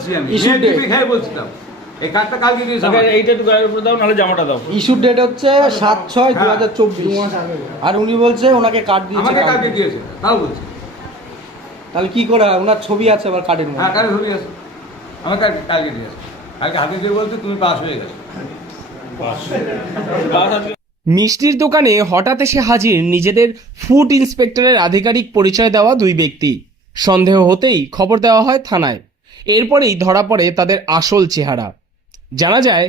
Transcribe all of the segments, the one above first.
বলছি আমি, খেয়ে বলছিলাম এই কার্ডটা কালকে দিয়েছি। এইটা একটু গায়ের উপরে দাও, নাহলে জামাটা দাও। ইস্যু ডেট হচ্ছে 7/6/2024, আর উনি বলছে ওনাকে কার্ড দিয়েছে, আমাকে কালকে দিয়েছে, তাও বলছি। তাহলে কি করে হয়? ওনার ছবি আছে আবার কার্ডের মধ্যে। হ্যাঁ, কার্ডের ছবি আছে, আমাকে কালকে দিয়েছে। কালকে হাতে দিয়ে বলছে তুমি পাস হয়ে গেছো। মিষ্টির দোকানে হঠাৎ এসে হাজির নিজেদের ফুড ইন্সপেক্টরের আধিকারিক পরিচয় দেওয়া দুই ব্যক্তি। সন্দেহ হতেই খবর দেওয়া হয় থানায়। এরপরেই ধরা পড়ে তাদের আসল চেহারা। জানা যায়,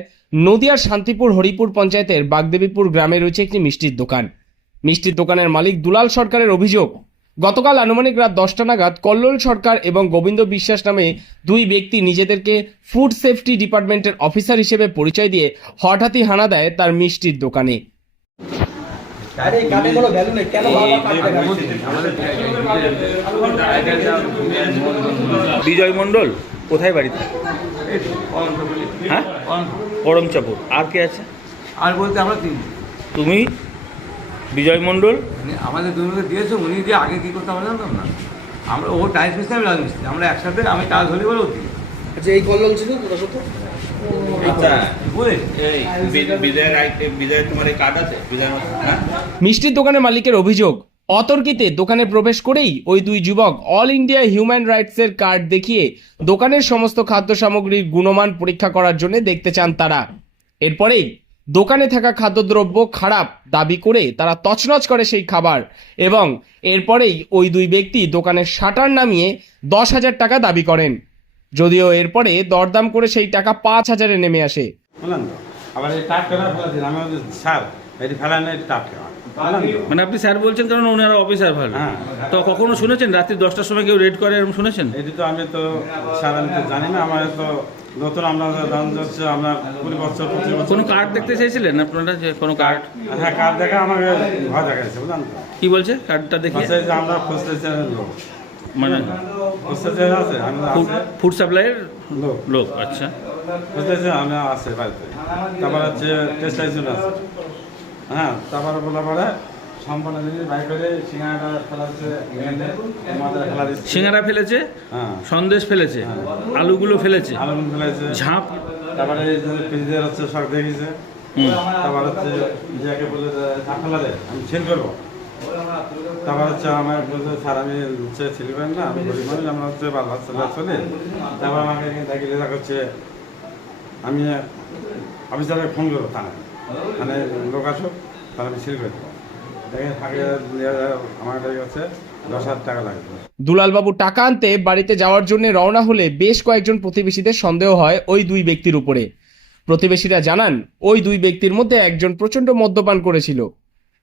নদিয়ার শান্তিপুর হরিপুর পঞ্চায়েতের বাগদেবীপুর গ্রামে রয়েছে একটি মিষ্টির দোকান। মিষ্টির দোকানের মালিক দুলাল সরকারের অভিযোগ, গতকাল আনুমানিক রাত 10টা নাগাদ কল্লোল সরকার এবং গোবিন্দ বিশ্বাস নামে দুই ব্যক্তি নিজেদেরকে ফুড সেফটি ডিপার্টমেন্টের অফিসার হিসেবে পরিচয় দিয়ে হঠাৎই হানা দেয় তার মিষ্টির দোকানে। বিজয় মণ্ডল কোথায় বাড়িতে? হ্যাঁ, করমচাপুর। আর কে আছে? আর বলতে আমরা তিন। তুমি, বিজয় মণ্ডল, আমাদের দুজনকে দিয়েছে, উনি যে আগে কী করতে আমরা জানতাম না। আমরা ও টাইস মিস্ত্রি, আমি রাজমিস্ত্রি, আমরা একসাথে, আমি কাজ হলে বলে ওটি। আচ্ছা, এই কল্লোল ছিল মিষ্টির দোকানের মালিকের অভিযোগ, অতর্কিতে দোকানে প্রবেশ করেই ওই দুই যুবক অল ইন্ডিয়া হিউম্যান রাইটসের কার্ড দেখিয়ে দোকানের সমস্ত খাদ্য সামগ্রীর গুণমান পরীক্ষা করার জন্য দেখতে চান তারা। এরপরেই দোকানে থাকা খাদ্যদ্রব্য খারাপ দাবি করে তারা তছনছ করে সেই খাবার, এবং এরপরেই ওই দুই ব্যক্তি দোকানের শাটার নামিয়ে 10,000 টাকা দাবি করেন। যদিও এরপরে দরদাম করে সেই টাকা 5,000-এ নেমে আসে। মানে আপনি স্যার বলছেন কারণ ওনারা অফিসার ভালো। তো কখনো শুনেছেন রাত্রি 10টার সময় কেউ রেড করে এরকম শুনেছেন? এটি তো আমি তো স্যার, আমি তো জানি না, আমার তো নতুন, আমরা জানতে হচ্ছে আমরা 20 বছর 25 বছর। কোনো কার্ড দেখতে চেয়েছিলেন আপনারা, যে কোনো কার্ড? হ্যাঁ, কার্ড দেখা আমাকে ভয় দেখাচ্ছে, বুঝলেন তো। কি বলছে কার্ডটা দেখে? যে আমরা খুঁজতেছি লোক, মানে খুঁজতেছে আছে, আমি ফুড সাপ্লাইয়ের লোক লোক। আচ্ছা, খুঁজতেছে, আমি আছে বাড়িতে। তারপর হচ্ছে টেস্ট লাইসেন্স আছে। হ্যাঁ, তারপরে বলা পরে সম্পূর্ণ জিনিস বাইক করে সিঙ্গাড়া ফেলা হচ্ছে, ফেলা দিচ্ছে, সিঙ্গারা ফেলেছে, হ্যাঁ, সন্দেশ ফেলেছে, আলুগুলো ফেলেছে, আলুগুলো ফেলেছে, ঝাঁপ। তারপরে ফ্রিজের হচ্ছে সব দেখিছে। তারপর হচ্ছে যাকে বলে ফেলা দেয়, আমি ছেল করবো। তারপর হচ্ছে আমার বলছে স্যার আমি হচ্ছে ছেলেবেন না, আমি গরিব মানুষ, আমরা হচ্ছে বারবার চলে। তারপর আমাকে দেখলে হচ্ছে আমি অফিসারে ফোন করবো, থানায় লোক আসুক, তাহলে আমি ছেল করে দেবো। দেখে থাকে আমার কাছে 10,000 টাকা লাগবে। দুলালবাবু টাকা আনতে বাড়িতে যাওয়ার জন্য রওনা হলে বেশ কয়েকজন প্রতিবেশীদের সন্দেহ হয় ওই দুই ব্যক্তির উপরে। প্রতিবেশীরা জানান, ওই দুই ব্যক্তির মধ্যে একজন প্রচণ্ড মদ্যপান করেছিল।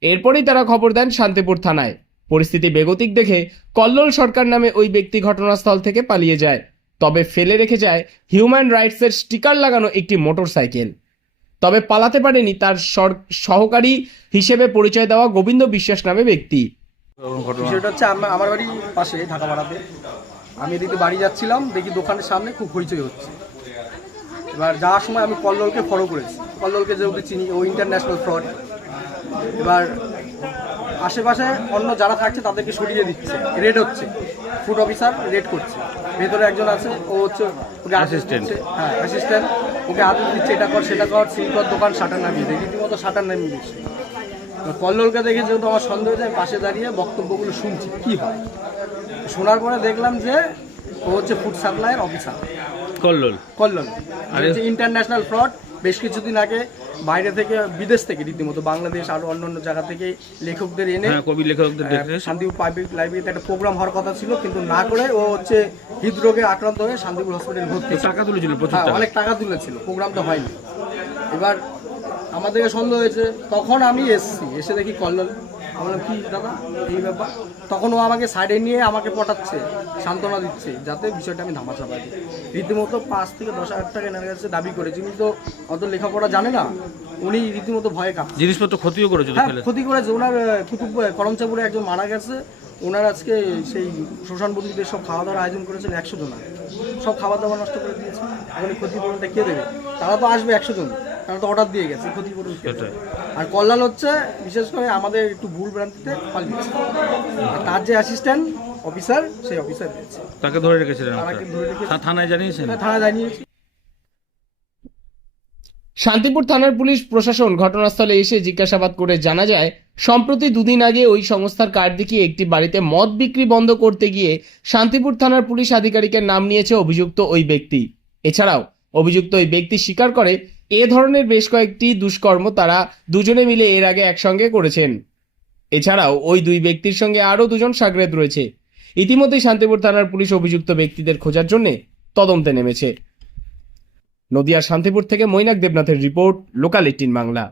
এরপরেই তারা খবর দেন শান্তিপুর থানায়। পরিস্থিতি বেগতিক দেখে কল্লোল সরকার নামে ওই ব্যক্তি ঘটনাস্থল থেকে পালিয়ে যায়, তবে ফেলে রেখে যায় হিউম্যান রাইটসের স্টিকার লাগানো একটি মোটরসাইকেল। তবে পালাতে পারেনি তার সহকারী হিসেবে পরিচয় দেওয়া গোবিন্দ বিশ্বাস নামে ব্যক্তি। বিষয়টা হচ্ছে আমার বাড়ির পাশে ঢাকা পাড়াতে, আমি এদিকে বাড়ি যাচ্ছিলাম, দেখি দোকানের সামনে খুব হইচই হচ্ছে। এবার যাওয়ার সময় আমি কল্লোলকে ফলো করেছি, কল্লোলকে যেহেতু চিনি, ও ইন্টারন্যাশনাল ফ্রড। এবার আশেপাশে অন্য যারা থাকছে তাদেরকে সরিয়ে দিচ্ছে, রেড হচ্ছে, ফুড অফিসার রেড করছে। ভেতরে একজন আছে, ও হচ্ছে ওকে অ্যাসিস্ট্যান্ট, হ্যাঁ অ্যাসিস্ট্যান্ট, ওকে আদেশ দিচ্ছে এটা কর সেটা কর, সিলকর দোকান শাটার নামিয়ে দেয়, রীতিমতো শাটার নামিয়ে দিচ্ছে। কল্লোলকে দেখে যেহেতু আমার সন্দেহ যায়, পাশে দাঁড়িয়ে বক্তব্যগুলো শুনছি কী হয়। শোনার পরে দেখলাম যে ও হচ্ছে ফুড সাপ্লাইয়ের অফিসার কল্লোল, আর হচ্ছে ইন্টারন্যাশনাল ফ্রড। বেশ কিছুদিন আগে বাইরে থেকে, বিদেশ থেকে রীতিমতো বাংলাদেশ আরও অন্য জায়গা থেকে লেখকদের এনে, কবি লেখকদের শান্তিপুর পাবলিক লাইব্রেরিতে একটা প্রোগ্রাম হওয়ার কথা ছিল, কিন্তু না করে ও হচ্ছে হৃদরোগে আক্রান্ত হয়ে শান্তিপুর হসপিটালে ভর্তি। টাকা তুলেছিল, অনেক টাকা তুলেছিল, প্রোগ্রামটা হয়নি। এবার আমাদেরকে সন্দেহ হয়েছে, তখন আমি এসে দেখি কল্লোল। আমরা কি দাদা এই ব্যাপার, তখন ও আমাকে সাইডে নিয়ে আমাকে পটাচ্ছে, সান্ত্বনা দিচ্ছে, যাতে বিষয়টা আমি ধামাচাপা দিই। রীতিমতো 5 থেকে 10,000 টাকা এনার কাছে দাবি করেছি, কিন্তু অত লেখাপড়া জানে না, উনি রীতিমতো ভয়ে কাঁপছে। জিনিসপত্র ক্ষতিও করেছে, ক্ষতি করেছে। ওনার কুতুব করমচাপুরে একজন মারা গেছে, ওনার আজকে সেই শ্মশান বন্দীদের সব খাওয়া দাওয়ার আয়োজন করেছেন 100 জন, সব খাবার দাবার নষ্ট করে দিয়েছে। এখন ক্ষতিপূরণটা কে দেবে? তারা তো আসবে 100 জন, তারা তো অর্ডার দিয়ে গেছে, ক্ষতিপূরণ। আর কল্যাণ হচ্ছে বিশেষ করে আমাদের একটু ভুল ভ্রান্তিতে পালিয়েছে। আর তার যে অ্যাসিস্ট্যান্ট, অফিসার, সেই অফিসার রয়েছে, তাকে ধরে রেখেছিলেন তাকে আপনারা? ধরে রেখে থানায় জানিয়েছেন? থানা জানিয়েছি। শান্তিপুর থানার পুলিশ প্রশাসন ঘটনাস্থলে এসে জিজ্ঞাসাবাদ করে জানা যায়, সম্প্রতি দুদিন আগে ওই সংস্থার কার্ড দেখিয়ে একটি বাড়িতে মদ বিক্রি বন্ধ করতে গিয়ে শান্তিপুর থানার পুলিশ আধিকারিকের নাম নিয়েছে অভিযুক্ত ওই ব্যক্তি। এছাড়াও অভিযুক্ত ওই ব্যক্তি স্বীকার করে এ ধরনের বেশ কয়েকটি দুষ্কর্ম তারা দুজনে মিলে এর আগে একসঙ্গে করেছেন। এছাড়াও ওই দুই ব্যক্তির সঙ্গে আরও দুজন সাগরেদ রয়েছে। ইতিমধ্যেই শান্তিপুর থানার পুলিশ অভিযুক্ত ব্যক্তিদের খোঁজার জন্য তদন্তে নেমেছে। নদিয়ার শান্তিপুর থেকে মৈনাক দেবনাথের রিপোর্ট, লোকাল 18 বাংলা।